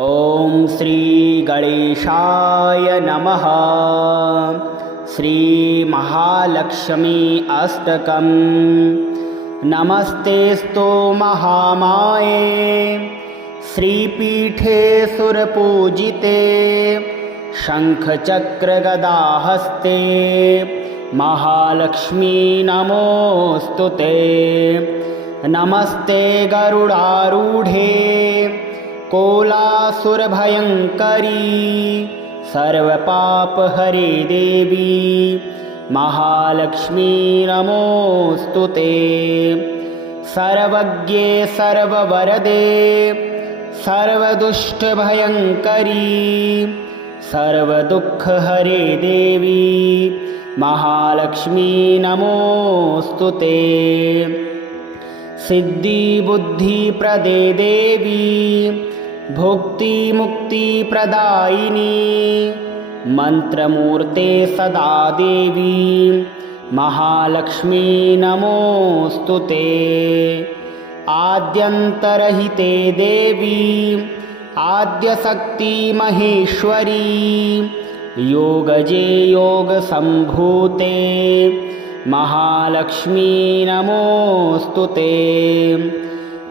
ॐ श्री गणेशाय नमः। श्री महालक्ष्मी अष्टकम्। नमस्तेस्तु महामाये श्रीपीठे सुरपूजिते शङ्खचक्रगदाहस्ते महालक्ष्मी नमोऽस्तुते। नमस्ते गरुडारूढे कोलासुरभयङ्करी सर्वपापहरे देवी महालक्ष्मी नमोऽस्तुते। सर्वज्ञे सर्ववरदे सर्वदुष्टभयङ्करी सर्वदुःखहरे देवी महालक्ष्मी नमोऽस्तुते। सिद्धिबुद्धिप्रदे देवी भुक्तिमुक्तिप्रदायिनी मन्त्रमूर्ते सदा देवी महालक्ष्मी नमोऽस्तुते। आद्यन्तरहिते देवी आद्यशक्ति महेश्वरी योगजे योगसम्भूते महालक्ष्मी नमोऽस्तुते।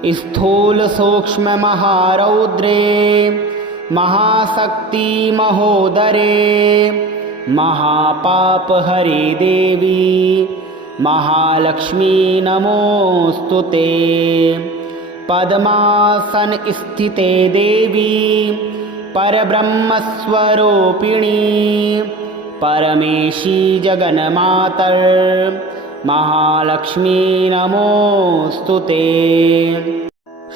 स्थूलसूक्ष्ममहारौद्रे महाशक्ति महोदरे महापापहरे देवी महालक्ष्मी नमोऽस्तुते। पद्मासनस्थिते देवी परब्रह्मस्वरूपिणी परमेशी जगन्मातर् महालक्ष्मी नमोऽस्तुते।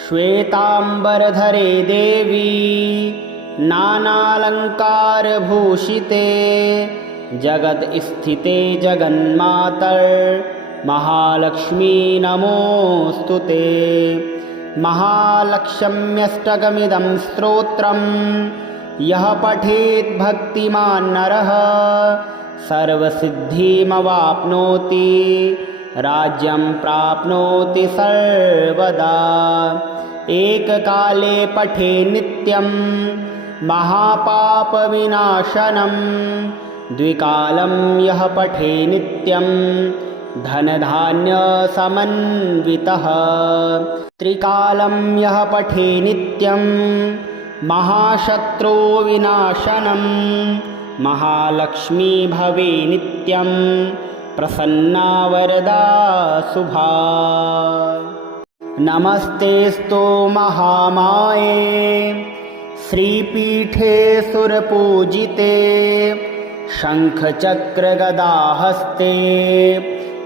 श्वेताम्बरधरे देवी नानालङ्कारभूषिते जगत्स्थिते जगन्मातर् महालक्ष्मी नमोऽस्तुते। महालक्ष्म्यष्टकमिदं स्तोत्रम् यः पठेत् भक्तिमान् नरः सर्वसिद्धिमवाप्नोति राज्यं प्राप्नोति सर्वदा। एककाले पठे नित्यं महापापविनाशनं द्विकालं यः पठे नित्यं धनधान्यसमन्वितः त्रिकालं यः पठे नित्यं महाशत्रुविनाशनं महालक्ष्मी भवे नित्यं प्रसन्ना वरदा शुभा। नमस्तेस्तु महामाये श्रीपीठे सुरपूजिते शङ्खचक्रगदाहस्ते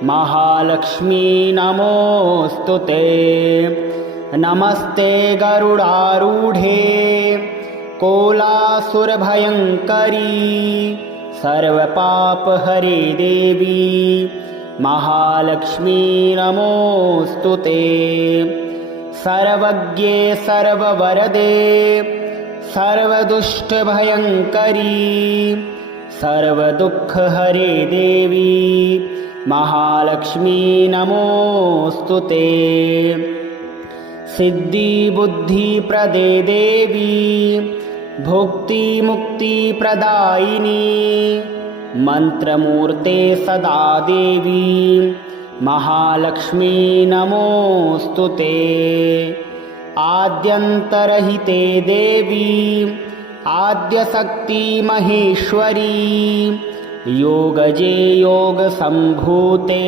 महालक्ष्मी नमोऽस्तुते। नमस्ते गरुडारूढे कोलासुरभयङ्करी सर्वपापहरे देवी महालक्ष्मी नमोऽस्तुते। सर्वज्ञे सर्ववरदे सर्वदुष्टभयङ्करी सर्वदुःखहरे देवी महालक्ष्मी नमोऽस्तुते। सिद्धिबुद्धिप्रदे देवी भुक्तिमुक्तिप्रदायिनी मन्त्रमूर्ते सदा देवी महालक्ष्मी नमोऽस्तुते। आद्यन्तरहिते देवी आद्यशक्ति महेश्वरी योगजे योगसम्भूते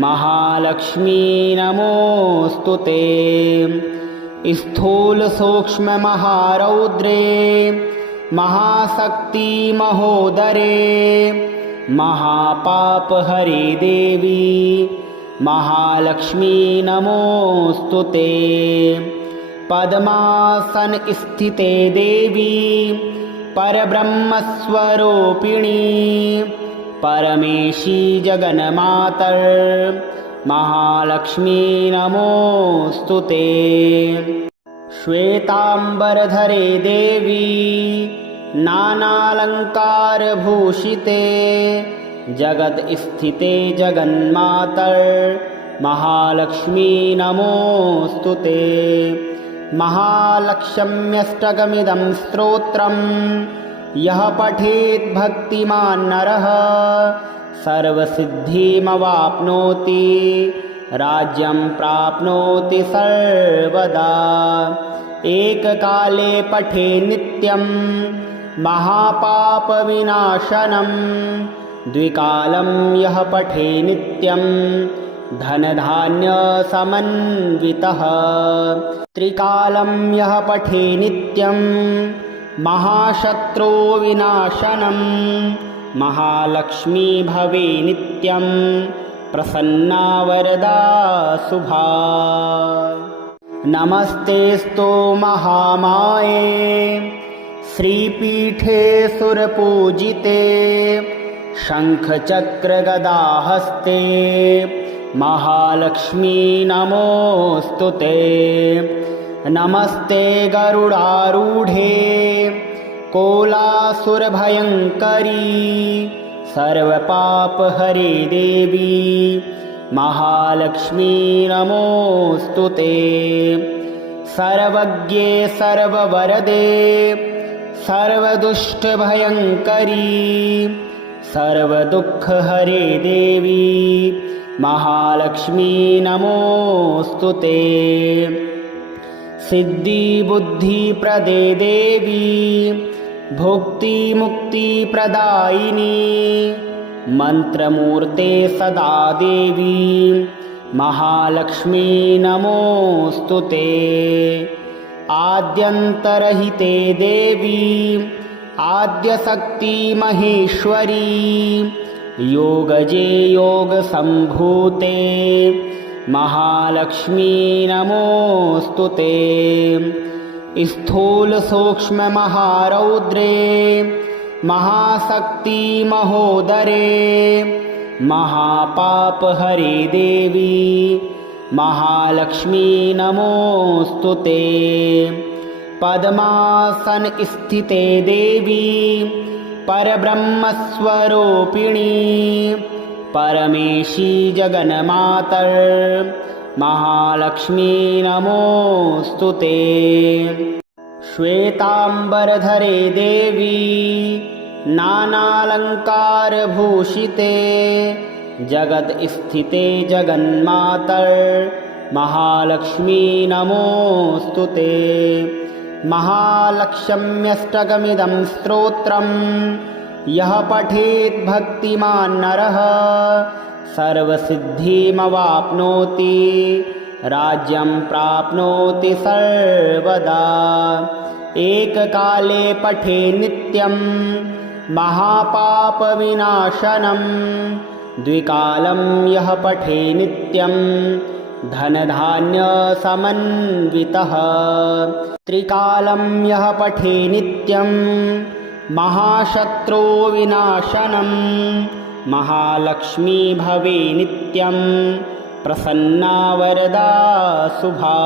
महालक्ष्मी नमोऽस्तुते। स्थूलसूक्ष्ममहारौद्रे महाशक्ति महोदरे महापापहरे देवी महालक्ष्मी नमोऽस्तुते। पद्मासनस्थिते देवी परब्रह्मस्वरूपिणी परमेशी जगन्मातर् महालक्ष्मी नमोऽस्तुते। श्वेताम्बरधरे देवी नानालङ्कारभूषिते जगत्स्थिते जगन्मातर् महालक्ष्मी नमोऽस्तुते। महालक्ष्म्यष्टकमिदं स्तोत्रम् यः पठेत् भक्तिमान् नरः सर्वसिद्धिमवाप्नोति राज्यं प्राप्नोति सर्वदा। एककाले पठे नित्यं महापापविनाशनं द्विकालं यः पठे नित्यं धनधान्यसमन्वितः त्रिकालं यः पठे नित्यं महाशत्रुविनाशनं महालक्ष्मी भवे नित्यं प्रसन्ना वरदा शुभा। नमस्तेऽस्तु महामाये श्रीपीठे सुरपूजिते शङ्खचक्रगदाहस्ते महालक्ष्मी नमोऽस्तुते। नमस्ते गरुडारूढे कोलासुरभयङ्करी सर्वपापहरे देवी महालक्ष्मी नमोऽस्तुते। सर्वज्ञे सर्ववरदे सर्वदुष्टभयङ्करी सर्वदुःखहरे देवी महालक्ष्मी नमोऽस्तुते। सिद्धिबुद्धिप्रदे देवी भुक्तिमुक्तिप्रदायिनी मन्त्रमूर्ते सदा देवी महालक्ष्मी नमोऽस्तुते। आद्यन्तरहिते देवी आद्यशक्ति महेश्वरी योगजे योगसम्भूते महालक्ष्मी नमोऽस्तुते। स्थूलसूक्ष्ममहारौद्रे महाशक्ति महोदरे महापापहरे देवी महालक्ष्मी नमोऽस्तुते। पद्मासनस्थिते देवी परब्रह्मस्वरूपिणी परमेशी जगन्मातर् महालक्ष्मी नमोऽस्तुते। श्वेताम्बरधरे देवी नानालङ्कारभूषिते जगत्स्थिते जगन्मातर् महालक्ष्मी नमोऽस्तुते। महालक्ष्म्यष्टकमिदं स्तोत्रम् यः पठेत् भक्तिमान् नरः सर्वसिद्धिमवाप्नोति राज्यं प्राप्नोति सर्वदा। एककाले पठे नित्यं महापापविनाशनं द्विकालं यः पठे नित्यं धनधान्यसमन्वितः त्रिकालं यः पठे नित्यं महाशत्रुविनाशनं महालक्ष्मी भवे नित्यं प्रसन्ना वरदा शुभा।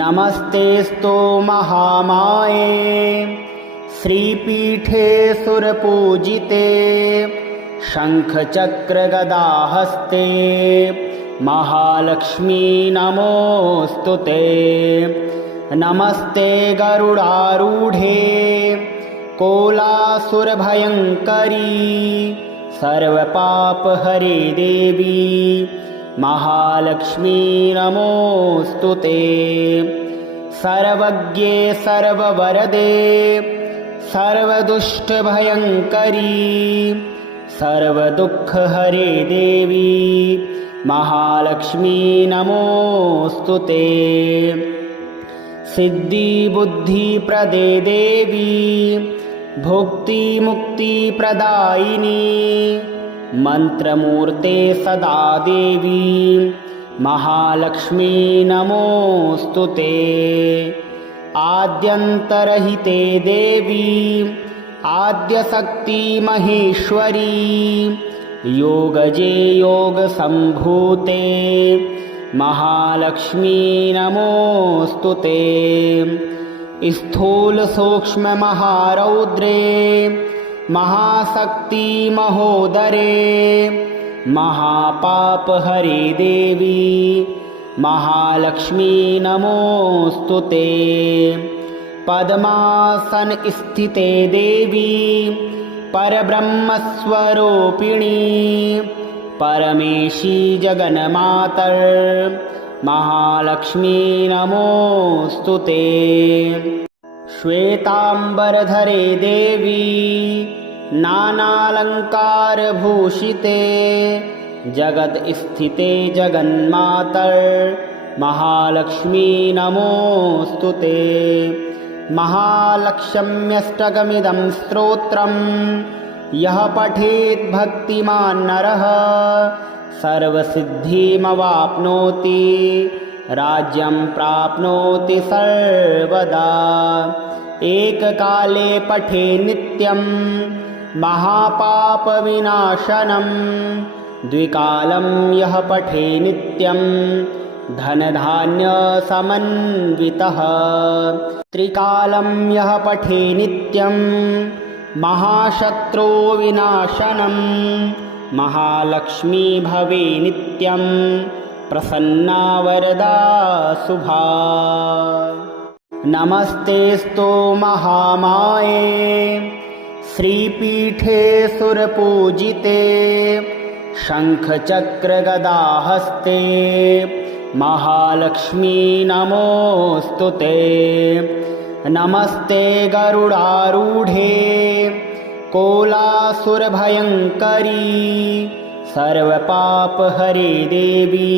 नमस्तेऽस्तु महामाये श्रीपीठे सुरपूजिते शङ्खचक्रगदाहस्ते महालक्ष्मी नमोऽस्तुते। नमस्ते गरुडारूढे कोलासुरभयङ्करी सर्वपापहरे देवी महालक्ष्मी नमोऽस्तुते। सर्वज्ञे सर्ववरदे सर्वदुष्टभयङ्करी सर्वदुःखहरे देवी महालक्ष्मी नमोऽस्तुते। सिद्धिबुद्धिप्रदे देवी भुक्तिमुक्तिप्रदायिनी मन्त्रमूर्ते सदा देवी महालक्ष्मी नमोऽस्तुते। आद्यन्तरहिते देवी आद्यशक्ति महेश्वरी योगजे योगसम्भूते महालक्ष्मी नमोऽस्तुते। स्थूलसूक्ष्ममहारौद्रे महाशक्ति महोदरे महापापहरे देवी महालक्ष्मी नमोऽस्तु ते। पद्मासन स्थिते देवी परब्रह्मस्वरूपिणी परमेशी जगन्मातर महालक्ष्मी नमोऽस्तु ते। श्वेतांबरधरे देवी नानालंकारभूषिते जगत स्थिते जगन्मातर महालक्ष्मी नमोऽस्तु ते। महालक्ष्म्यष्टकमिदं स्तोत्रम् यः पठेत् भक्तिमान् नरः सर्वसिद्धिमवाप्नोति राज्यं प्राप्नोति सर्वदा। एककाले पठे नित्यं महापापविनाशनं द्विकालं यः पठे नित्यं धनधान्यसमन्वितः त्रिकालं यः पठे नित्यं महाशत्रुविनाशनं महालक्ष्मी भवे नित्यं प्रसन्ना वरदा शुभा। नमस्तेस्तु महामाये श्रीपीठे सुरपूजिते शङ्खचक्रगदाहस्ते महालक्ष्मी नमोऽस्तु ते। नमस्ते गरुडारूढे कोलासुरभयङ्करी सर्वपापहरे देवी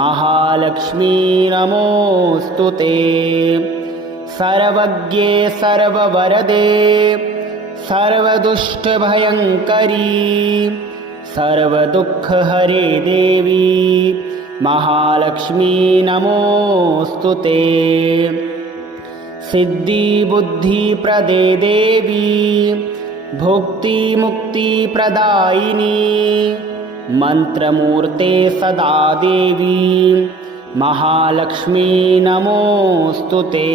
महालक्ष्मी नमोऽस्तु ते। सर्वज्ञे सर्ववरदे सर्वदुष्टभयङ्करी सर्वदुःखहरे देवी महालक्ष्मी नमोऽस्तु ते। सिद्धिबुद्धिप्रदे देवी भुक्तिमुक्तिप्रदायिनी मन्त्रमूर्ते सदा देवी महालक्ष्मी नमोऽस्तु ते।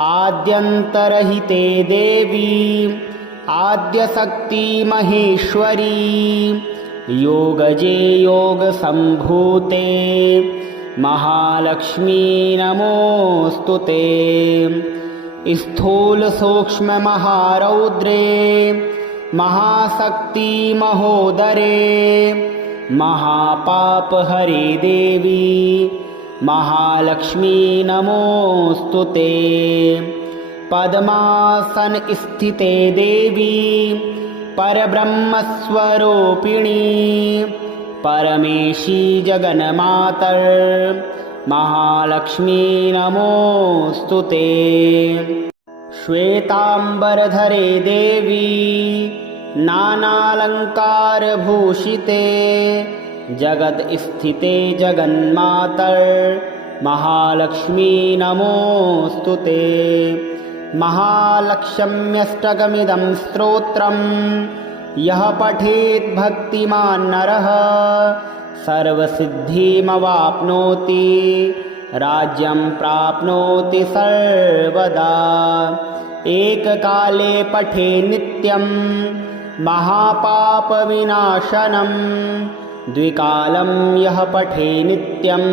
आद्यन्तरहिते देवी आद्यशक्ति महेश्वरी योगजे योगसम्भूते महालक्ष्मी नमोऽस्तु ते। स्थूलसूक्ष्ममहारौद्रे महाशक्ति महोदरे महापापहरे देवी महालक्ष्मी नमोऽस्तु ते। पद्मासन स्थिते देवी परब्रह्मस्वरूपिणी परमेशी जगन्मातर महालक्ष्मी नमोऽस्तु ते। श्वेतांबरधरे देवी नानालंकारभूषिते जगत स्थिते जगन्मातर महालक्ष्मी नमोऽस्तु ते। महालक्ष्म्यष्टकमिदं स्तोत्रम् यः पठेत् भक्तिमान् नरः सर्वसिद्धिमवाप्नोति राज्यं प्राप्नोति सर्वदा। एककाले पठे नित्यं महापापविनाशनं द्विकालं यः पठे नित्यं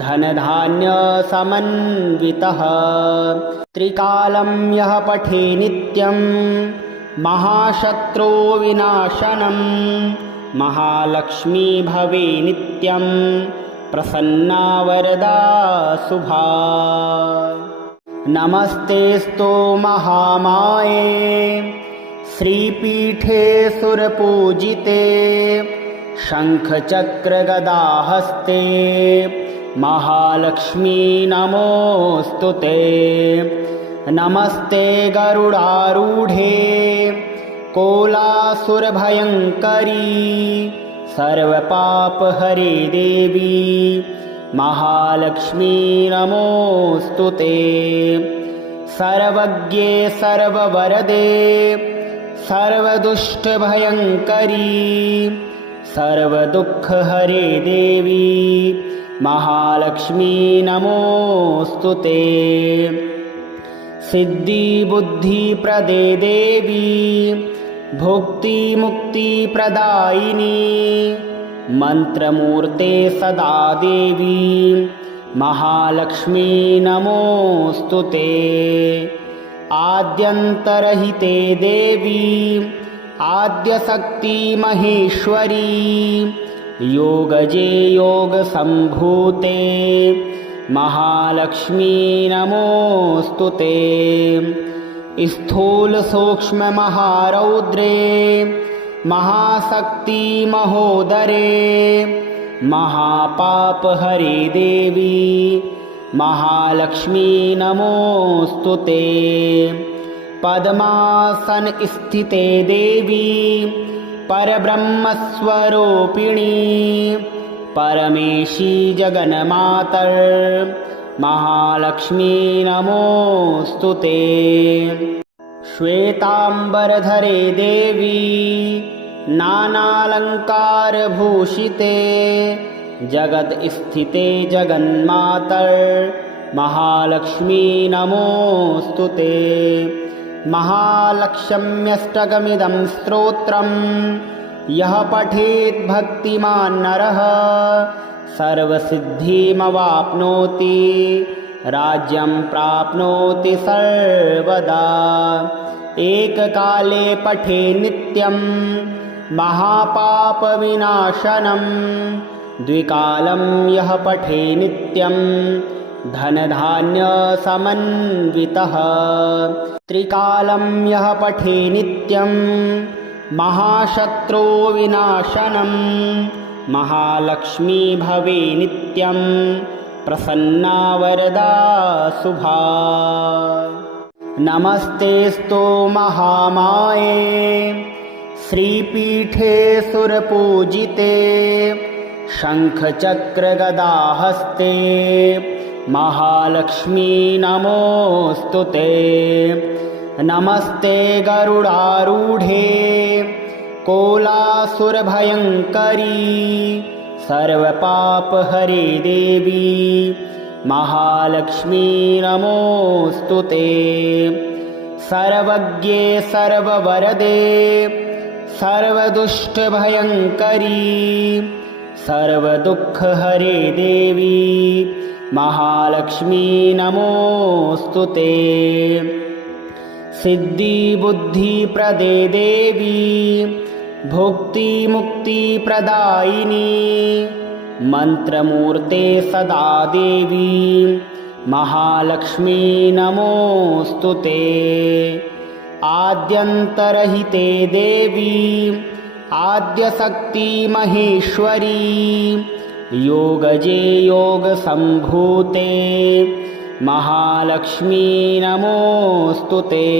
धनधान्यसमन्वितः त्रिकालं यः पठे नित्यं महाशत्रुविनाशनं महालक्ष्मी भवे नित्यं प्रसन्ना वरदा शुभा। नमस्तेस्तु महामाये श्रीपीठे सुरपूजिते शङ्खचक्रगदाहस्ते महालक्ष्मी नमोऽस्तु ते। नमस्ते गरुडारूढे कोलासुरभयङ्करी सर्वपापहरे देवी महालक्ष्मी नमोऽस्तु ते। सर्वज्ञे सर्ववरदे सर्वदुष्टभयङ्करी सर्वदुःखहरे देवी महालक्ष्मी नमोऽस्तु ते। सिद्धिबुद्धिप्रदे देवी भुक्तिमुक्तिप्रदायिनी मन्त्रमूर्ते सदा देवी महालक्ष्मी नमोऽस्तु ते। आद्यन्तरहिते देवी आद्यशक्ति महेश्वरी योगजे योगसम्भूते महालक्ष्मी नमोऽस्तु ते। स्थूलसूक्ष्ममहारौद्रे महाशक्ति महोदरे महापापहरे देवी महालक्ष्मी नमोऽस्तु ते। पद्मासनस्थिते देवी परब्रह्मस्वरूपिणी परमेशी जगन्मातर् महालक्ष्मी नमोऽस्तु ते। श्वेताम्बरधरे देवी नानालङ्कारभूषिते जगत्स्थिते जगन्मातर् महालक्ष्मी नमोऽस्तु ते। महालक्ष्म्यष्टकमिदं स्तोत्रम् यः पठेत् भक्तिमान् नरः सर्वसिद्धिमवाप्नोति राज्यं प्राप्नोति सर्वदा। एककाले पठे नित्यं महापापविनाशनं द्विकालं यः पठे नित्यं धनधान्यसमन्वितः त्रिकालं यः पठे नित्यं महाशत्रुविनाशनं महालक्ष्मी भवे नित्यं प्रसन्ना वरदा शुभा। नमस्तेऽस्तु महामाये श्रीपीठे सुरपूजिते शङ्खचक्रगदाहस्ते महालक्ष्मी नमोऽस्तु ते। नमस्ते गरुडारूढे कोलासुरभयङ्करी सर्वपापहरे देवी महालक्ष्मी नमोऽस्तु ते। सर्वज्ञे सर्ववरदे सर्वदुष्टभयङ्करी सर्वदुःखहरे देवी महालक्ष्मी नमोऽस्तु ते। सिद्धिबुद्धिप्रदे देवी भुक्तिमुक्तिप्रदायिनी मन्त्रमूर्ते सदा देवी महालक्ष्मी नमोऽस्तु ते। आद्यन्तरहिते देवी आद्यशक्ति महेश्वरी योगजे योगसम्भूते महालक्ष्मी नमोऽस्तु ते।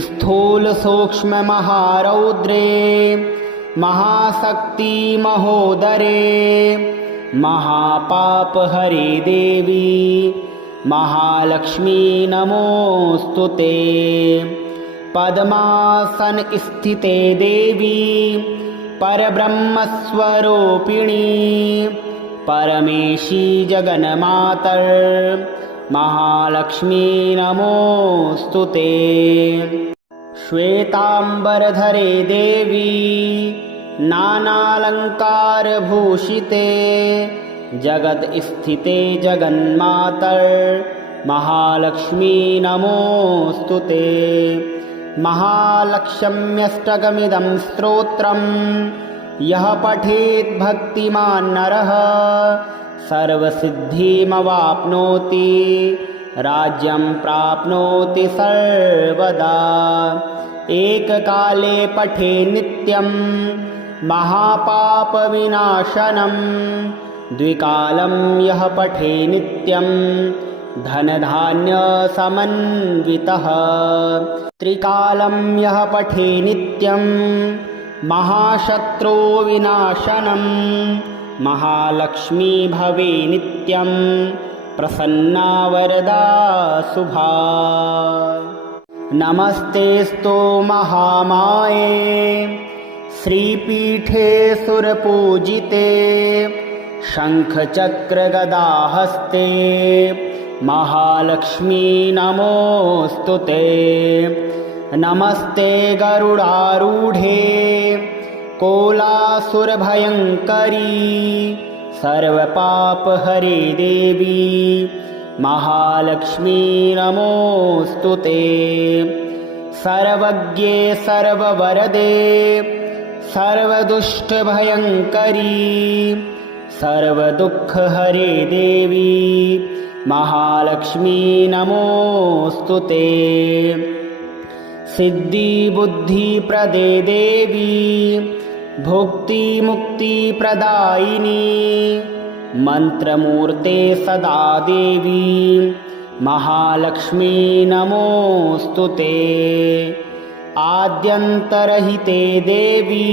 स्थूलसूक्ष्ममहारौद्रे महाशक्ति महोदरे महापापहरे देवी महालक्ष्मी नमोऽस्तु ते। पद्मासनस्थिते देवी परब्रह्मस्वरूपिणी परमेशी जगन्मातर् महालक्ष्मी नमोऽस्तु ते। श्वेताम्बरधरे देवी नानालङ्कारभूषिते जगत्स्थिते जगन्मातर् महालक्ष्मी नमोऽस्तु ते। महालक्ष्म्यष्टकमिदं स्तोत्रम् यः पठेत् भक्तिमान् नरः सर्वसिद्धिमवाप्नोति राज्यं प्राप्नोति सर्वदा। एककाले पठे नित्यं महापापविनाशनं द्विकालं यः पठे नित्यं धनधान्यसमन्वितः त्रिकालं यः पठे नित्यं महाशत्रुविनाशनं महालक्ष्मी भवे नित्यं प्रसन्ना वरदा शुभा। नमस्तेऽस्तु महामाये श्रीपीठे सुरपूजिते शङ्खचक्रगदाहस्ते महालक्ष्मी नमोऽस्तु ते। नमस्ते गरुडारूढे कोलासुरभयङ्करी सर्वपापहरे देवी महालक्ष्मी नमोऽस्तु ते। सर्वज्ञे सर्ववरदे सर्वदुष्टभयङ्करी सर्वदुःखहरे देवी महालक्ष्मी नमोऽस्तु ते। सिद्धिबुद्धिप्रदे देवी भुक्तिमुक्तिप्रदायिनी मन्त्रमूर्ते सदा देवी महालक्ष्मी नमोऽस्तु ते। आद्यन्तरहिते देवी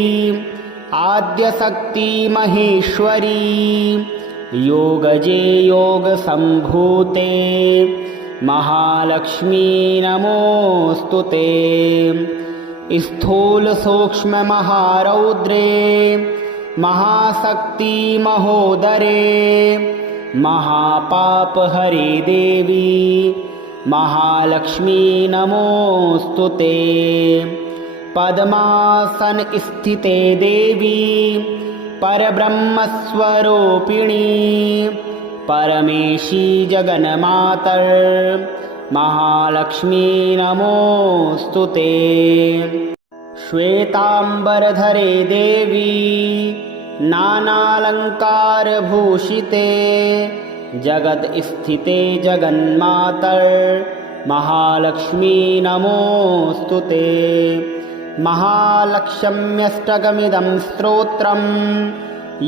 आद्यशक्ति महेश्वरी योगजे योगसम्भूते महालक्ष्मी नमोऽस्तु ते। स्थूलसूक्ष्ममहारौद्रे महाशक्ति महोदरे महापापहरे देवी महालक्ष्मी नमोऽस्तु ते। पद्मासन स्थिते देवी परब्रह्मस्वरूपिणी परमेशी जगन्मातर महालक्ष्मी नमोऽस्तु ते। श्वेतांबरधरे देवी नानालंकारभूषिते जगत स्थिते जगन्मातर महालक्ष्मी नमोऽस्तु ते। महालक्ष्म्यष्टकमिदं स्तोत्रम्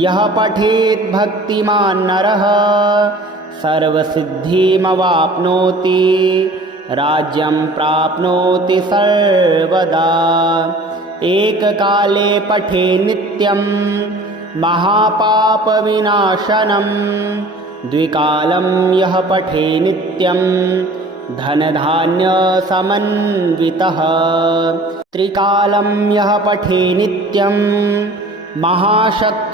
यः पठेत् भक्तिमान् नरः सर्वसिद्धिमवाप्नोति राज्यं प्राप्नोति सर्वदा। एककाले पठे नित्यं महापापविनाशनं द्विकालं यः पठे नित्यं धनधान्यसमन्वितः त्रिकालं यः पठे नित्यं महाशत्रुविनाशनं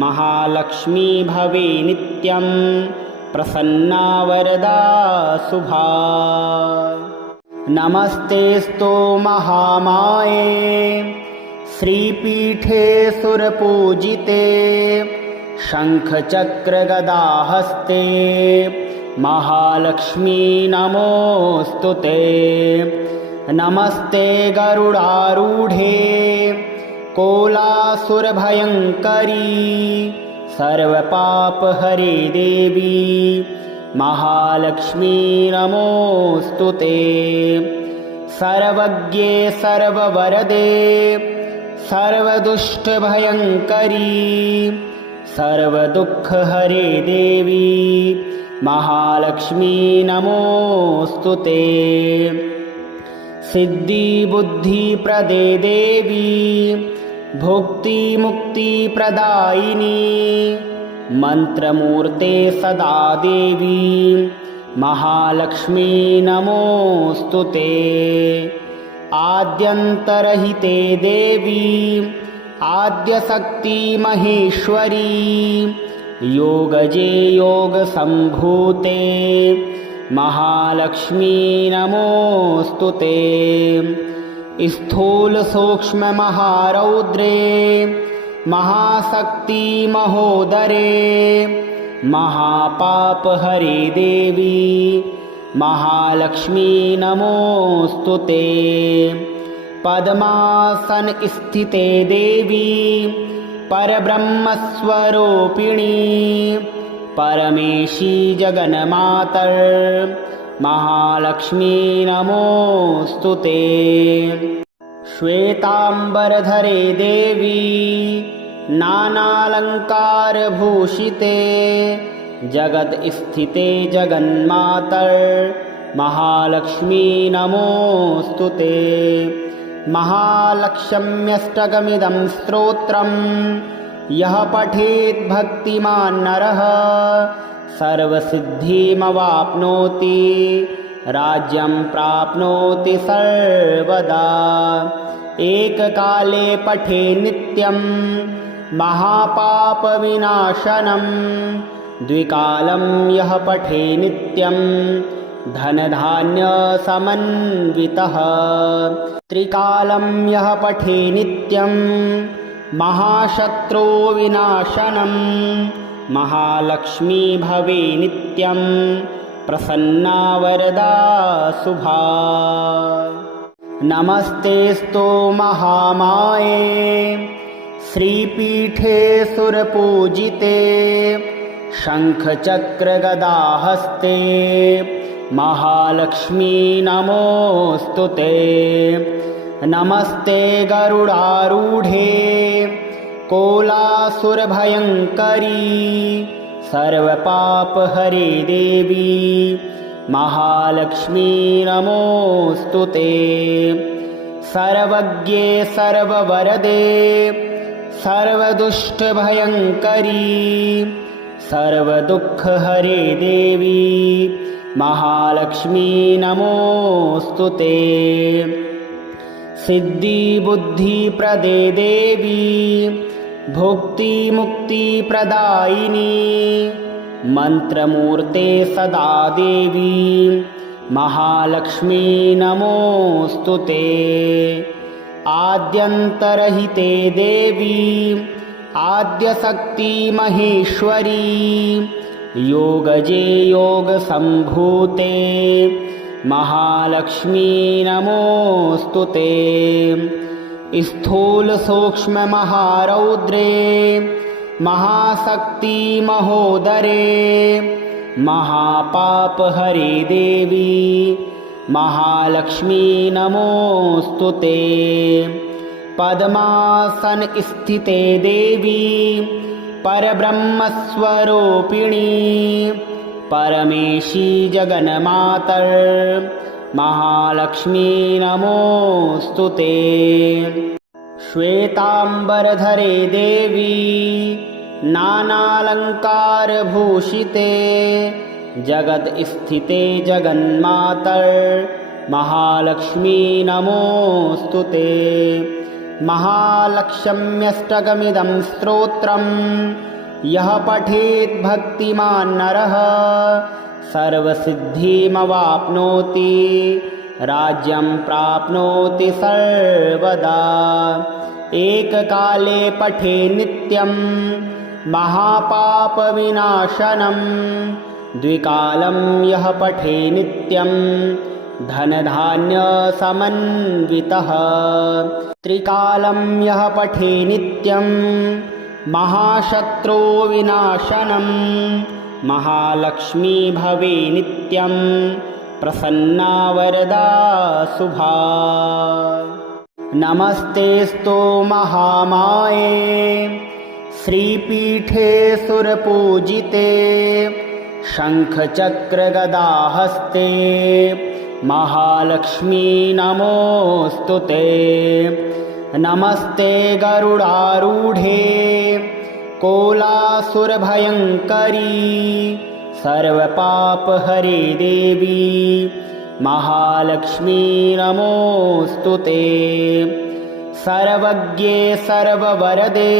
महालक्ष्मी भवे नित्यं प्रसन्ना वरदा शुभा। नमस्तेऽस्तु महामाये श्रीपीठे सुरपूजिते शङ्खचक्रगदाहस्ते महालक्ष्मी नमोऽस्तु ते। नमस्ते गरुडारूढे कोलासुरभयङ्करी सर्वपापहरे देवी महालक्ष्मी नमोऽस्तु ते। सर्वज्ञे सर्ववरदे सर्वदुष्टभयङ्करी सर्वदुःखहरे देवी महालक्ष्मी नमोऽस्तु ते। सिद्धिबुद्धिप्रदे देवी भुक्तिमुक्तिप्रदायिनी मन्त्रमूर्ते सदा देवी महालक्ष्मी नमोऽस्तु ते। आद्यन्तरहिते देवी आद्यशक्ति महेश्वरी योगजे योगसम्भूते महालक्ष्मी नमोऽस्तु ते। स्थूलसूक्ष्ममहारौद्रे महाशक्ति महोदरे महापापहरे देवी महालक्ष्मी नमोऽस्तु ते। पद्मासन स्थिते देवी परब्रह्मस्वरूपिणी परमेशी जगन्मातर महालक्ष्मी नमोऽस्तु ते। श्वेतांबरधरे देवी नानालंकारभूषिते जगत स्थिते जगन्मातर महालक्ष्मी नमोऽस्तु ते। महालक्ष्म्यष्टकमिदं स्तोत्रम् यः पठेत् भक्तिमान् नरः सर्वसिद्धिमवाप्नोति राज्यं प्राप्नोति सर्वदा। एककाले पठे नित्यं महापापविनाशनं द्विकालं यः पठे नित्यं धनधान्यसमन्वितः त्रिकालं यः पठे नित्यं महाशत्रुविनाशनं महालक्ष्मी भवे नित्यं प्रसन्ना वरदा शुभा। नमस्तेस्तु महामाये श्रीपीठे सुरपूजिते शङ्खचक्रगदाहस्ते महालक्ष्मी नमोऽस्तु ते। नमस्ते गरुडारूढे कोलासुरभयङ्करी सर्वपापहरे देवी महालक्ष्मी नमोऽस्तु ते। सर्वज्ञे सर्ववरदे सर्वदुष्टभयङ्करी सर्वदुःखहरे देवी महालक्ष्मी नमोऽस्तु ते। सिद्धिबुद्धिप्रदे देवी भुक्तिमुक्तिप्रदायिनी मन्त्रमूर्ते सदा देवी महालक्ष्मी नमोऽस्तु ते। आद्यन्तरहिते देवी आद्यशक्ति महेश्वरी योगजे योगसम्भूते महालक्ष्मी नमोऽस्तु ते। स्थूलसूक्ष्ममहारौद्रे महाशक्ति महोदरे महापापहरे देवी महालक्ष्मी नमोऽस्तु ते। पद्मासनस्थिते देवी परब्रह्मस्वरूपिणी परमेशी जगन्मातर महालक्ष्मी नमोऽस्तु ते। श्वेताम्बरधरे देवी नानालङ्कारभूषिते जगत्स्थिते जगन्मातर महालक्ष्मी नमोऽस्तु ते। महालक्ष्म्यष्टकमिदं स्तोत्रं यः पठेत् भक्तिमान् नरः सर्वसिद्धिमवाप्नोति राज्यं प्राप्नोति सर्वदा। एककाले पठे नित्यं महापापविनाशनं द्विकालं यः पठे नित्यं धनधान्यसमन्वितः त्रिकालं यः पठे नित्यं महाशत्रुविनाशनं महालक्ष्मी भवे नित्यं प्रसन्ना वरदा शुभा। नमस्तेस्तु महामाये श्रीपीठे सुरपूजिते शङ्खचक्रगदाहस्ते महालक्ष्मी नमोऽस्तु ते। नमस्ते गरुडारूढे कोलासुरभयङ्करी सर्वपापहरे देवी महालक्ष्मी नमोऽस्तु ते। सर्वज्ञे सर्ववरदे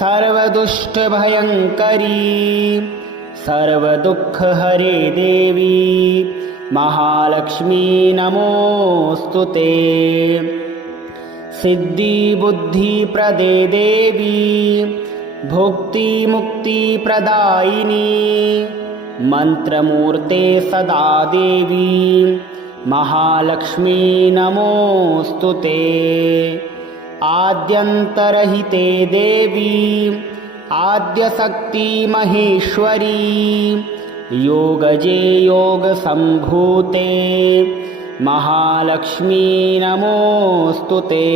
सर्वदुष्टभयङ्करी सर्वदुःखहरे देवी महालक्ष्मी नमोऽस्तु ते। सिद्धिबुद्धिप्रदे देवी भुक्तिमुक्तिप्रदायिनी मन्त्रमूर्ते सदा देवी महालक्ष्मी नमोऽस्तु ते। आद्यन्तरहिते देवी आद्यशक्ति महेश्वरी योगजे योगसम्भूते महालक्ष्मी नमोऽस्तु ते।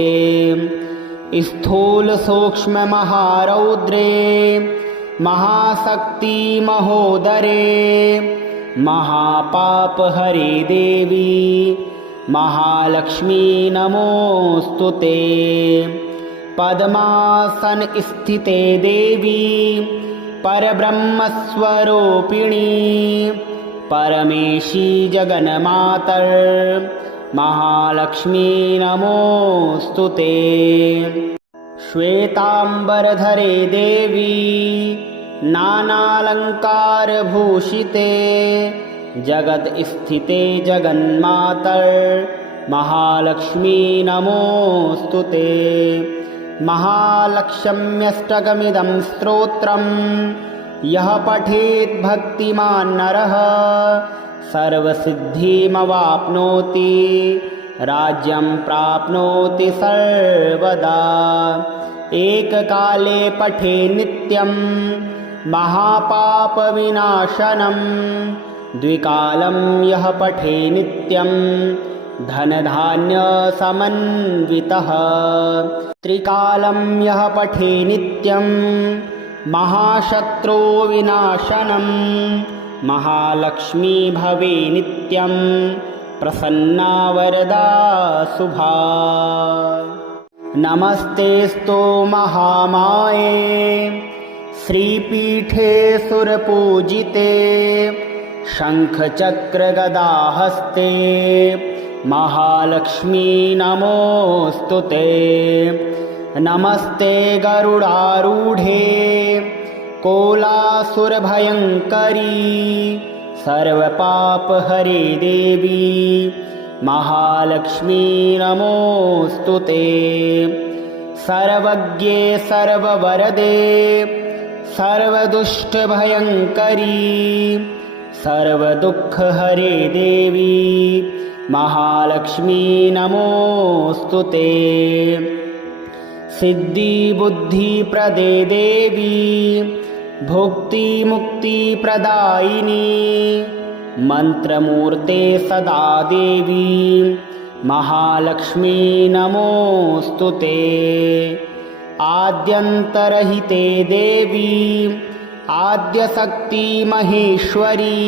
स्थूलसूक्ष्ममहारौद्रे महाशक्ति महोदरे महापापहरे देवी महालक्ष्मी नमोऽस्तु ते। पद्मासनस्थिते देवी परब्रह्मस्वरूपिणी परमेशी जगन्मातर महालक्ष्मी नमोऽस्तु ते। श्वेताम्बरधरे देवी नानालङ्कारभूषिते जगत्स्थिते जगन्मातर्महालक्ष्मी नमोऽस्तु ते। महालक्ष्म्यष्टकमिदं स्तोत्रम् यः पठेत् भक्तिमान् नरः सर्वसिद्धिमवाप्नोति राज्यं प्राप्नोति सर्वदा। एककाले पठे नित्यं महापापविनाशनं द्विकालं यः पठे नित्यं धनधान्यसमन्वितः। त्रिकालं यः पठे नित्यं महाशत्रुविनाशनं महालक्ष्मी भवे नित्यं प्रसन्ना वरदा शुभा। नमस्तेऽस्तु महामाये श्रीपीठे सुरपूजिते शङ्खचक्रगदाहस्ते महालक्ष्मी नमोऽस्तु ते। नमस्ते गरुडारूढे कोलासुरभयङ्करी सर्वपापहरे देवी महालक्ष्मी नमोऽस्तु ते। सर्वज्ञे सर्ववरदे सर्वदुष्टभयङ्करी सर्वदुःखहरे देवी महालक्ष्मी नमोऽस्तु ते। सिद्धिबुद्धिप्रदे देवी भुक्तिमुक्तिप्रदायिनी मन्त्रमूर्ते सदा देवी महालक्ष्मी नमोऽस्तु ते। आद्यन्तरहिते देवी आद्यशक्ति महेश्वरी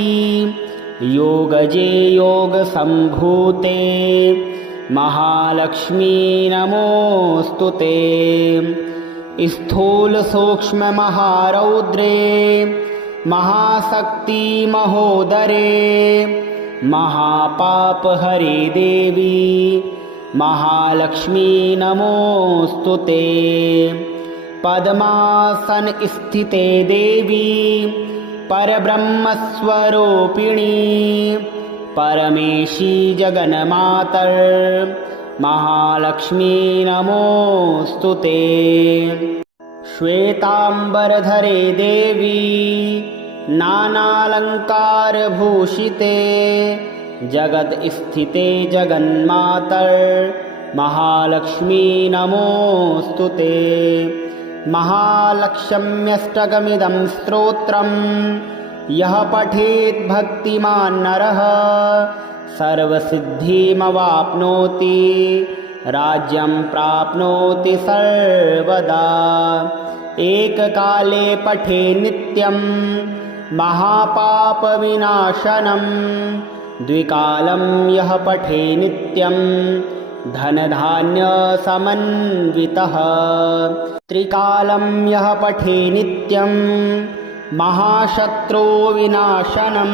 योगजे योगसम्भूते महालक्ष्मी नमोऽस्तु ते। स्थूलसूक्ष्ममहारौद्रे महाशक्ति महोदरे महापापहरे देवी महालक्ष्मी नमोऽस्तु ते। पद्मासनस्थिते देवी परब्रह्मस्वरूपिणी परमेशी जगन्मातर्महालक्ष्मी नमोऽस्तु ते। श्वेताम्बरधरे देवी नानालङ्कारभूषिते जगत्स्थिते जगन्मातर्महालक्ष्मी नमोऽस्तु ते। महालक्ष्म्यष्टकमिदं स्तोत्रम् यः पठेत् भक्तिमान् नरः सर्वसिद्धिमवाप्नोति राज्यं प्राप्नोति सर्वदा। एककाले पठे नित्यं महापापविनाशनं द्विकालं यः पठे नित्यं धनधान्यसमन्वितः। त्रिकालं यः पठे नित्यं महाशत्रुविनाशनं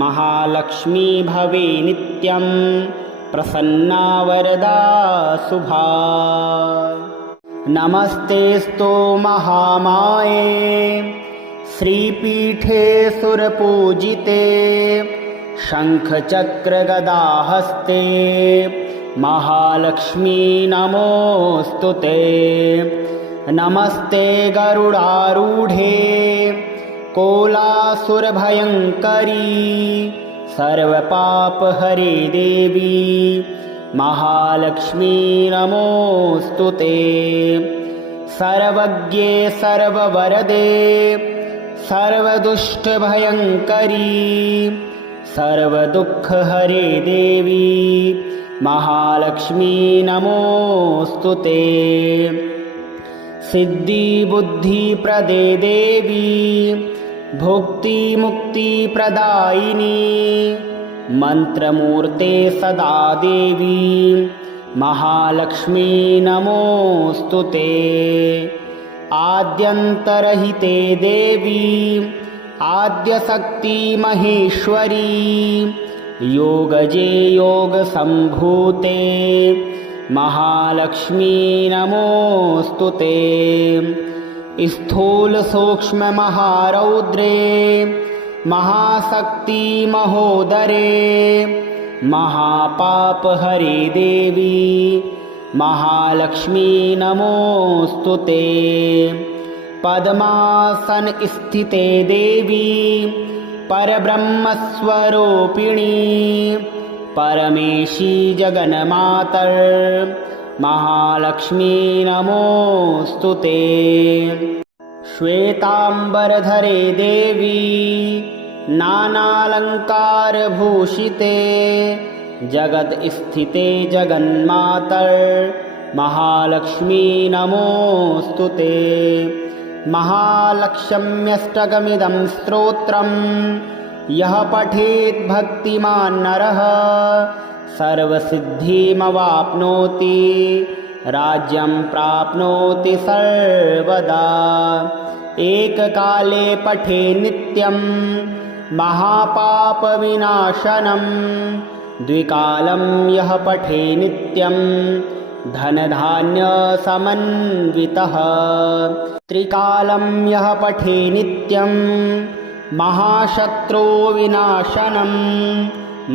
महालक्ष्मी भवे नित्यं प्रसन्ना वरदा शुभा। नमस्तेऽस्तु महामाये श्रीपीठे सुरपूजिते शङ्खचक्रगदाहस्ते महालक्ष्मी नमोऽस्तु ते। नमस्ते गरुडारूढे कोलासुरभयङ्करी सर्वपापहरे देवी महालक्ष्मी नमोऽस्तु ते। सर्वज्ञे सर्ववरदे सर्वदुष्टभयङ्करी सर्वदुःखहरे देवी महालक्ष्मी नमोऽस्तु ते। सिद्धिबुद्धिप्रदे देवी भुक्तिमुक्तिप्रदायिनी मन्त्रमूर्ते सदा देवी महालक्ष्मी नमोऽस्तु ते। आद्यन्तरहिते देवी आद्यशक्ति महेश्वरी योगजे योगसम्भूते महालक्ष्मी नमोऽस्तु ते। स्थूलसूक्ष्ममहारौद्रे महाशक्ति महोदरे महापापहरे देवी महालक्ष्मी नमोऽस्तुते। पद्मासन स्थिते देवी परब्रह्मस्वरूपिणी परमेशी जगन्मातर महालक्ष्मी नमोऽस्तुते। श्वेतांबरधरे देवी नानालंकारभूषिते जगत स्थिते जगन्मातर महालक्ष्मी नमोऽस्तुते। महालक्ष्म्यष्टकमिदं स्तोत्रम् यः पठेत् भक्तिमान् नरः सर्वसिद्धिमवाप्नोति राज्यं प्राप्नोति सर्वदा। एककाले पठे नित्यं महापापविनाशनं द्विकालं यः पठे नित्यं धनधान्यसमन्वितः। त्रिकालं यः पठे नित्यं महाशत्रुविनाशनं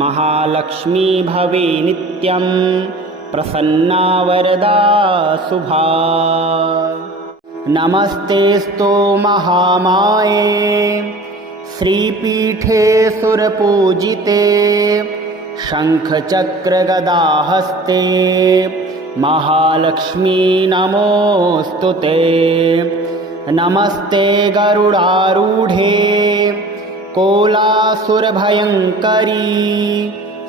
महालक्ष्मी भवे नित्यं प्रसन्ना वरदा शुभा। नमस्तेस्तु महामाये श्रीपीठे सुरपूजिते शङ्खचक्रगदाहस्ते महालक्ष्मी नमोऽस्तुते। नमस्ते गरुडारूढे कोलासुरभयङ्करी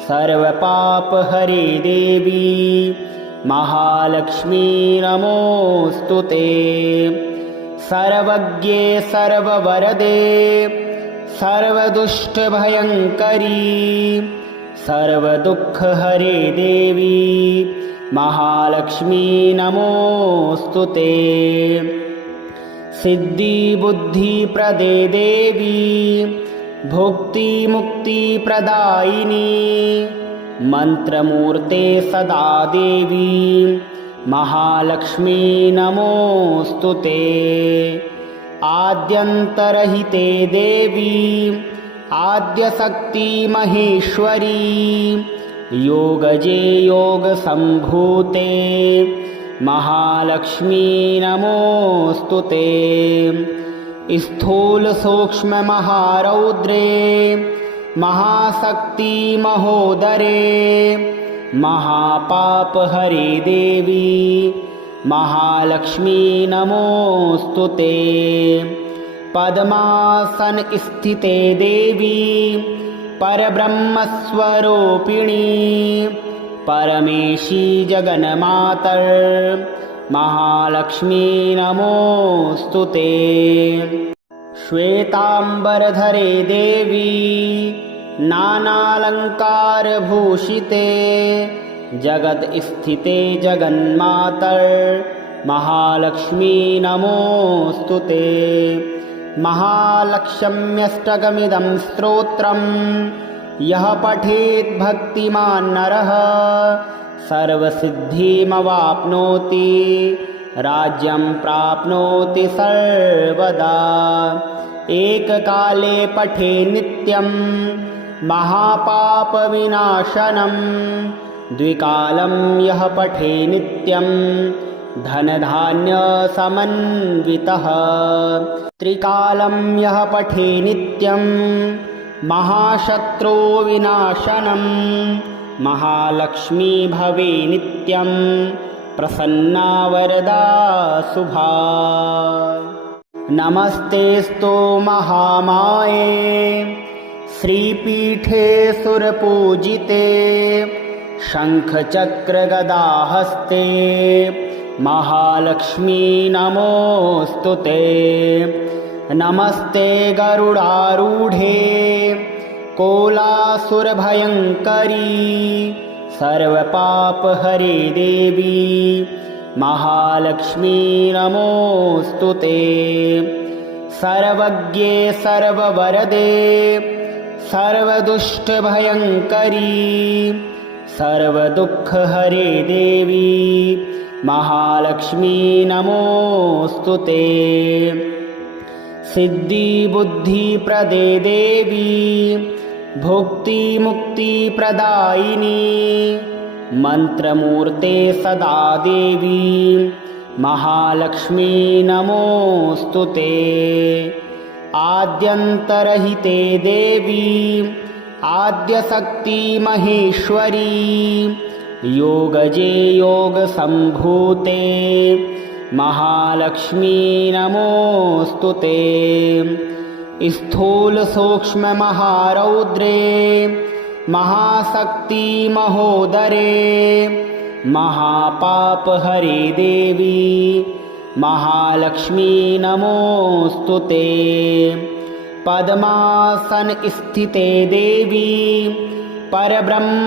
सर्वपापहरे देवी महालक्ष्मी नमोऽस्तुते। सर्वज्ञे सर्ववरदे सर्वदुष्टभयङ्करी सर्वदुःखहरे देवी महालक्ष्मी नमोऽस्तुते। सिद्धिबुद्धिप्रदे देवी भुक्तिमुक्तिप्रदायिनी मन्त्रमूर्ते सदा देवी महालक्ष्मी नमोऽस्तुते। आद्यन्तरहिते देवी आद्यशक्ति महेश्वरी योगजे योगसम्भूते महालक्ष्मी नमोऽस्तुते। स्थूलसूक्ष्ममहारौद्रे महाशक्ति महोदरे महापापहरे देवी महालक्ष्मी नमोऽस्तुते। पद्मासन स्थिते देवी परब्रह्मस्वरूपिणी परमेशी जगन्मातर महालक्ष्मी नमोऽस्तुते। श्वेतांबरधरे देवी नानालंकारभूषिते जगत स्थिते जगन्मातर महालक्ष्मी नमोऽस्तुते। महालक्ष्म्यष्टकमिदं स्तोत्रम् यः पठेत् भक्तिमान् नरः सर्वसिद्धिमवाप्नोति राज्यं प्राप्नोति सर्वदा। एककाले पठे नित्यं महापापविनाशनं द्विकालं यः पठे नित्यं धनधान्यसमन्वितः। त्रिकालं यः पठे नित्यं महाशत्रुविनाशनं महालक्ष्मी भवे नित्यं प्रसन्ना वरदा शुभा। नमस्तेस्तु महामाये श्रीपीठे सुरपूजिते शङ्खचक्रगदाहस्ते महालक्ष्मी नमोऽस्तुते। नमस्ते गरुडारूढे कोलासुरभयङ्करी सर्वपापहरे देवी महालक्ष्मी नमोऽस्तुते। सर्वज्ञे सर्ववरदे सर्वदुष्टभयङ्करी सर्वदुःखहरे देवी महालक्ष्मी नमोऽस्तुते। सिद्धिबुद्धिप्रदे देवी भुक्तिमुक्तिप्रदायिनी मन्त्रमूर्ते सदा देवी महालक्ष्मी नमोऽस्तु ते। आद्यन्तरहिते देवी आद्यशक्ति महेश्वरी योगजे योगसम्भूते महालक्ष्मी नमोऽस्तु ते। स्थूलसूक्ष्ममहारौद्रे महाशक्ति महोदरे महापापहरे देवी महालक्ष्मी नमोऽस्तु ते। पद्मासन स्थिते देवी परब्रह्मस्वरूपिणी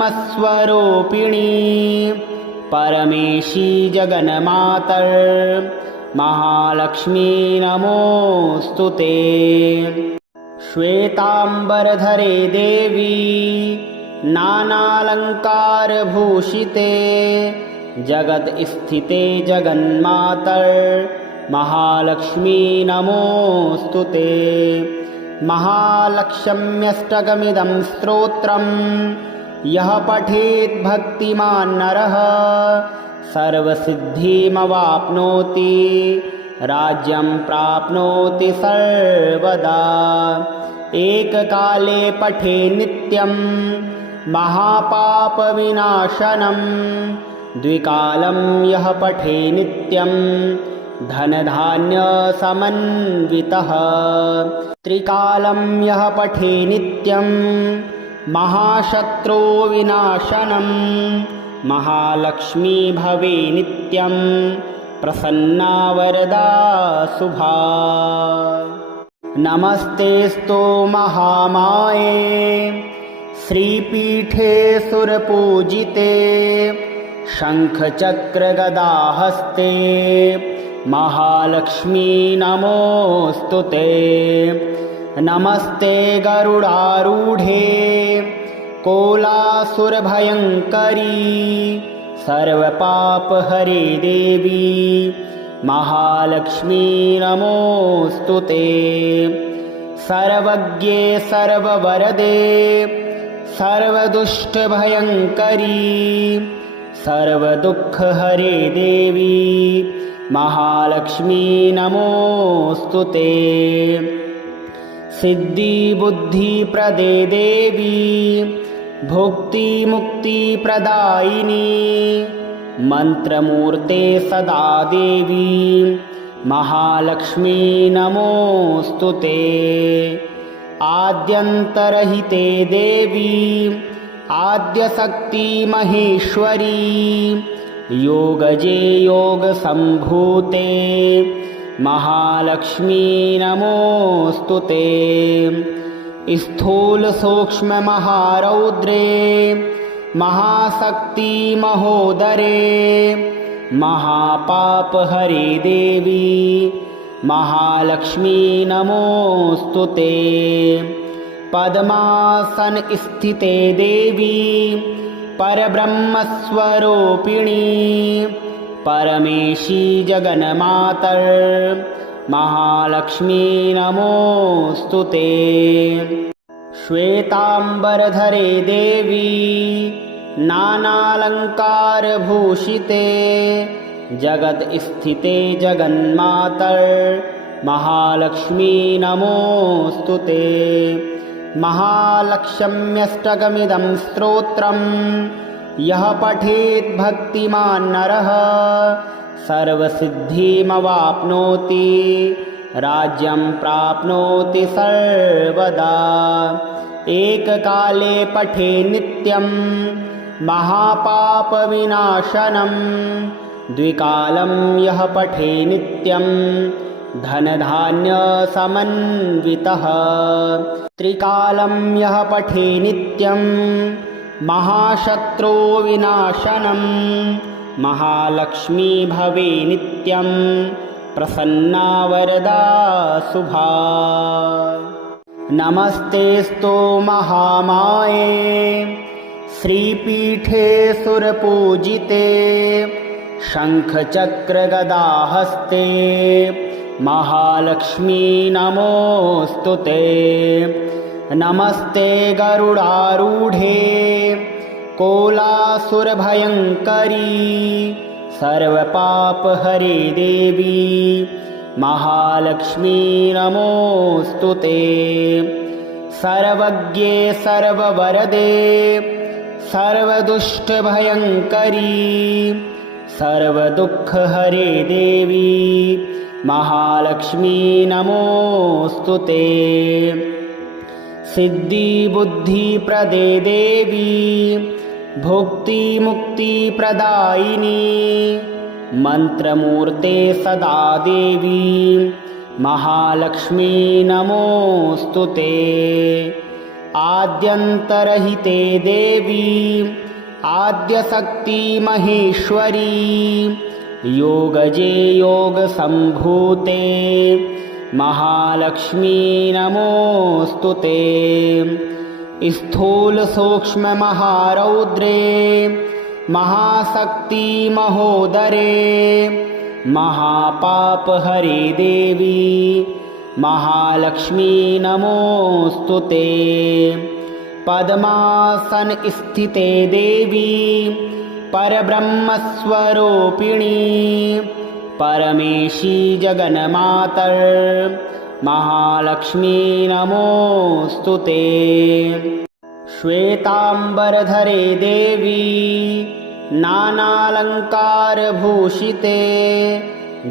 परमेशी जगन्मातर महालक्ष्मी नमोऽस्तु ते। श्वेतांबरधरे देवी नानालंकारभूषिते जगत स्थिते जगन्मातर महालक्ष्मी नमोऽस्तु ते। महालक्ष्म्यष्टकमिदं स्तोत्रम् यः पठेत् भक्तिमान् नरः सर्वसिद्धिमवाप्नोति राज्यं प्राप्नोति सर्वदा। एककाले पठे नित्यं महापापविनाशनं द्विकालं यः पठे नित्यं धनधान्यसमन्वितः त्रिकालं यः पठे नित्यं महाशत्रुविनाशनं महालक्ष्मी भवे नित्यं प्रसन्ना वरदा शुभा। नमस्तेऽस्तु महामाये श्रीपीठे सुरपूजिते शङ्खचक्रगदाहस्ते महालक्ष्मी नमोऽस्तु ते। नमस्ते गरुडारूढे कोलासुरभयङ्करी सर्वपापहरे देवी महालक्ष्मी नमोऽस्तु ते। सर्वज्ञे सर्ववरदे सर्वदुष्टभयङ्करी सर्वदुःखहरे देवी महालक्ष्मी नमोऽस्तु ते। सिद्धिबुद्धिप्रदे देवी भुक्तिमुक्तिप्रदायिनी मन्त्रमूर्ते सदा देवी महालक्ष्मी नमोऽस्तु ते। आद्यन्तरहिते देवी आद्यशक्ति महेश्वरी योगजे योगसम्भूते महालक्ष्मी नमोऽस्तु ते। स्थूलसूक्ष्ममहारौद्रे महाशक्ति महोदरे महापापहरे देवी महालक्ष्मी नमोऽस्तु ते। पद्मासन स्थिते देवी परब्रह्मस्वरूपिणी परमेशी जगन्मातर महालक्ष्मी नमोऽस्तु ते। श्वेतांबरधरे देवी नानालंकारभूषिते जगत स्थिते जगन्मातर महालक्ष्मी नमोऽस्तु ते। महालक्ष्म्यष्टकमिदं स्तोत्रम् यः पठेत् भक्तिमान् नरः सर्वसिद्धिमवाप्नोति राज्यं प्राप्नोति सर्वदा। एककाले पठे नित्यं महापापविनाशनं द्विकालं यः पठे नित्यं धनधान्यसमन्वितः त्रिकालं यः पठे नित्यं महाशत्रुविनाशनं महालक्ष्मी भवे नित्यं प्रसन्ना वरदा शुभा। नमस्तेऽस्तु महामाये श्रीपीठे सुरपूजिते शङ्खचक्रगदाहस्ते महालक्ष्मी नमोऽस्तु ते। नमस्ते गरुडारूढे कोलासुरभयङ्करी सर्वपापहरे देवी महालक्ष्मी नमोऽस्तु ते। सर्वज्ञे सर्ववरदे सर्वदुष्टभयङ्करी सर्वदुःखहरे देवी महालक्ष्मी नमोऽस्तु ते। सिद्धिबुद्धिप्रदे देवी भुक्तिमुक्तिप्रदायिनी मन्त्रमूर्ते सदा देवी महालक्ष्मी नमोऽस्तु ते। आद्यन्तरहिते देवी आद्यशक्ति महेश्वरी योगजे योगसम्भूते महालक्ष्मी नमोऽस्तु ते। स्थूलसूक्ष्ममहारौद्रे महाशक्ति महोदरे महापापहरे देवी महालक्ष्मी नमोऽस्तु ते। पद्मासन स्थिते देवी परब्रह्मस्वरूपिणी परमेशी जगन्मातर महालक्ष्मी नमोऽस्तु ते। श्वेताम्बरधरे देवी नानालङ्कारभूषिते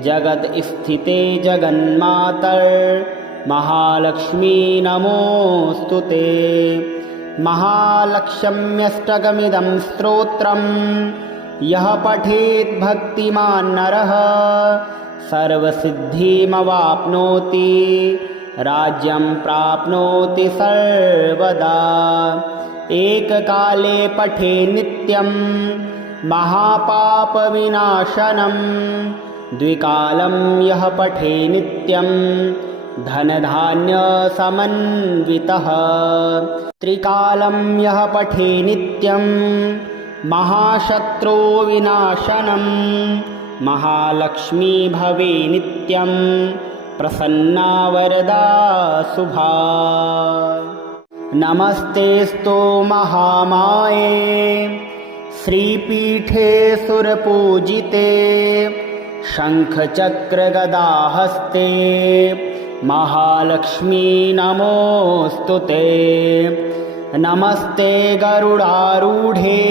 जगत् स्थिते जगन्मातर महालक्ष्मी नमोऽस्तु ते। महालक्ष्म्यष्टकमिदं स्तोत्रं यः पठेत् भक्तिमान् नरः सर्वसिद्धिमवाप्नोति राज्यं प्राप्नोति सर्वदा। एककाले पठे नित्यं महापापविनाशनं द्विकालं यः पठे नित्यं धनधान्यसमन्वितः त्रिकालं यः पठे नित्यं महाशत्रुविनाशनं महालक्ष्मी भवे नित्यं प्रसन्ना वरदा शुभा। नमस्तेऽस्तु महामाये श्रीपीठे सुरपूजिते शङ्खचक्रगदाहस्ते महालक्ष्मी नमोऽस्तु ते। नमस्ते गरुडारूढे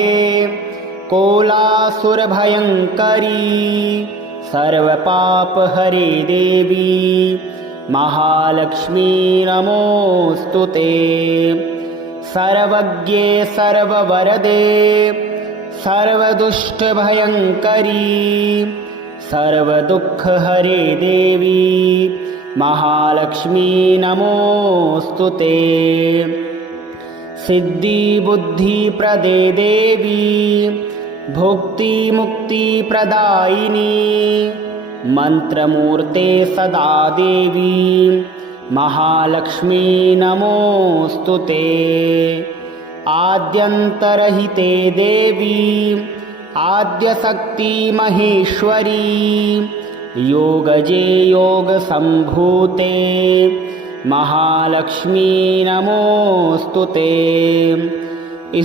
कोलासुरभयङ्करी सर्वपापहरे देवी महालक्ष्मी नमोऽस्तु ते। सर्वज्ञे सर्ववरदे सर्वदुष्टभयङ्करी सर्वदुःखहरे देवी महालक्ष्मी नमोऽस्तु ते। सिद्धिबुद्धिप्रदे देवी भुक्तिमुक्तिप्रदायिनी मन्त्रमूर्ते सदा देवी महालक्ष्मी नमोऽस्तु ते। आद्यन्तरहिते देवी आद्यशक्ति महेश्वरी योगजे योगसम्भूते महालक्ष्मी नमोऽस्तु ते।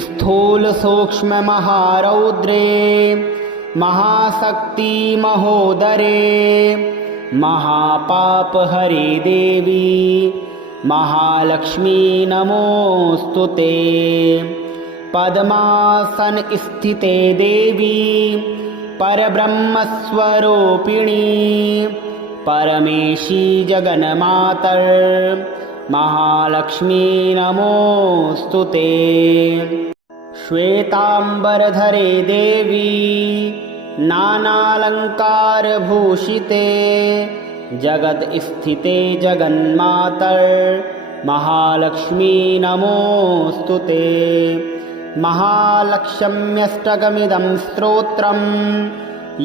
स्थूलसूक्ष्ममहारौद्रे महाशक्ति महोदरे महापापहरे देवी महालक्ष्मी नमोऽस्तु ते। पद्मासन स्थिते देवी परब्रह्मस्वरूपिणी परमेशी जगन्मातर महालक्ष्मी नमोऽस्तु ते। श्वेताम्बरधरे देवी नानालङ्कारभूषिते जगत् स्थिते जगन्मातर महालक्ष्मी नमोऽस्तु ते। महालक्ष्म्यष्टकमिदं स्तोत्रं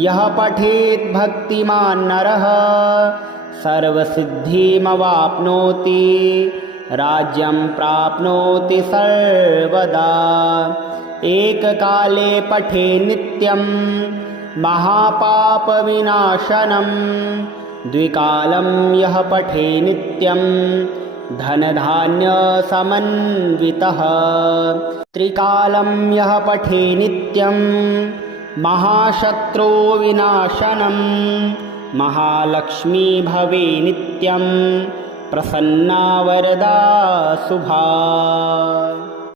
यः पठेत् भक्तिमान् नरः सर्वसिद्धिमवाप्नोति राज्यं प्राप्नोति सर्वदा। एककाले पठे नित्यं महापापविनाशनं द्विकालं यः पठे नित्यं धनधान्यसमन्वितः त्रिकालं यः पठे नित्यं महाशत्रुविनाशनं महालक्ष्मी भवे नित्यं प्रसन्ना वरदा शुभा।